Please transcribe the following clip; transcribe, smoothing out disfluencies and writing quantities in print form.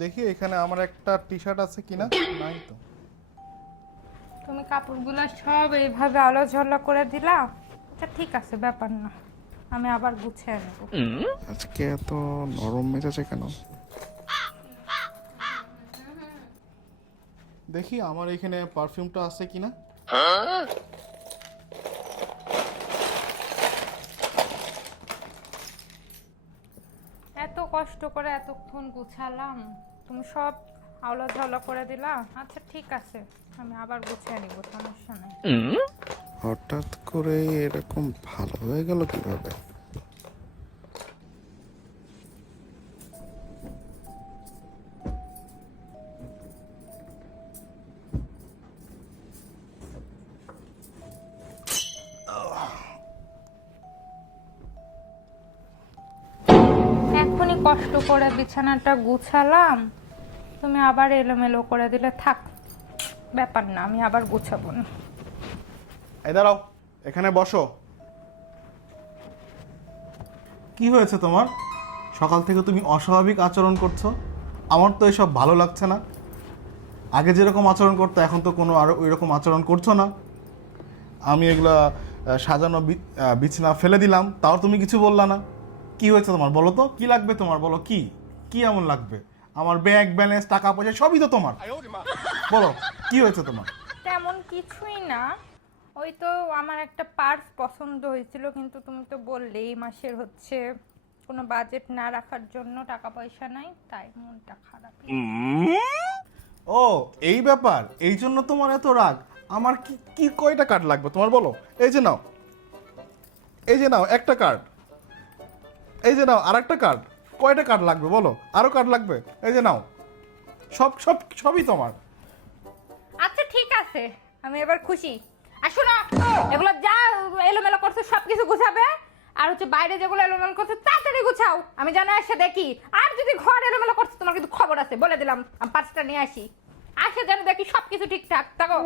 দেখি এখানে আমার একটা টি শার্ট আছে কিনা। নাই তো। তুমি কাপড়গুলো সব এইভাবে আলো ঝল্লা করে দিলা। আচ্ছা ঠিক আছে, ব্যাপার না, আমি আবার গুছিয়ে নেব। আজকে এত নরম মেজাজে কেন? দেখি আমার এখানে পারফিউমটা আছে কিনা। এত কষ্ট করে এতক্ষণ গুছালাম, তুমি সব আলো ঝল্লা করে দিলা। আচ্ছা ঠিক আছে, আমি আবার গুছিয়ে নিব, সমস্যা নেই। হঠাৎ করে এরকম ভালো হয়ে গেল কিভাবে? এখনই কষ্ট করে বিছানাটা গুছালাম, তুমি আবার এলোমেলো করে দিলে। থাক, ব্যাপার না, আমি আবার গুছাবো না। এই দাঁড়াও, এখানে বসো। কি হয়েছে তোমার? সকাল থেকে তুমি অস্বাভাবিক আচরণ করছো। আমার তো এসব ভালো লাগছে না। আগে যেরকম আচরণ করতো এখন তো কোনো আর ওই রকম আচরণ করছো না। আমি এগুলা সাজানো বিছানা ফেলে দিলাম, তাও তুমি কিছু বললা না। কি হয়েছে তোমার বলো তো? কি লাগবে তোমার বলো? কি কি এমন লাগবে? আমার ব্যাংক ব্যালেন্স, টাকা পয়সা সবই তো তোমার। বলো কি হয়েছে তোমার? তেমন কিছুই না, ওই তো আমার একটা পার্স পছন্দ হয়েছিল, কিন্তু তুমি তো বললে এই মাসের হচ্ছে কোনো বাজেট না রাখার জন্য টাকা পয়সা নাই, তাই মনটা খারাপ। ও, এই ব্যাপার, এই জন্য তোমার এত রাগ। আমার কি কি কয়টা কার্ড লাগবে তোমার বলো? এই যে নাও, এই যে নাও একটা কার্ড, এই যে নাও আর একটা কার্ড। কয়টা কার্ড লাগবে বলো? আরো কার্ড লাগবে? এই যে নাও, সব সব সবই তোমার। আচ্ছা ঠিক আছে, আমি এবার খুশি। আর শোনো, এগুলো যা এলোমেলো করছো সব কিছু গুছাবে, আর হচ্ছে বাইরে যেগুলো এলোমেলো করছো তাড়াতাড়ি গুছাও, আমি যেন এসে দেখি। আর যদি ঘর এলোমেলো করছো তোমার কিন্তু খবর আছে, বলে দিলাম। আমি পার্সটা নিয়ে আসি, আসে যেন দেখি সব কিছু ঠিকঠাক থাকো।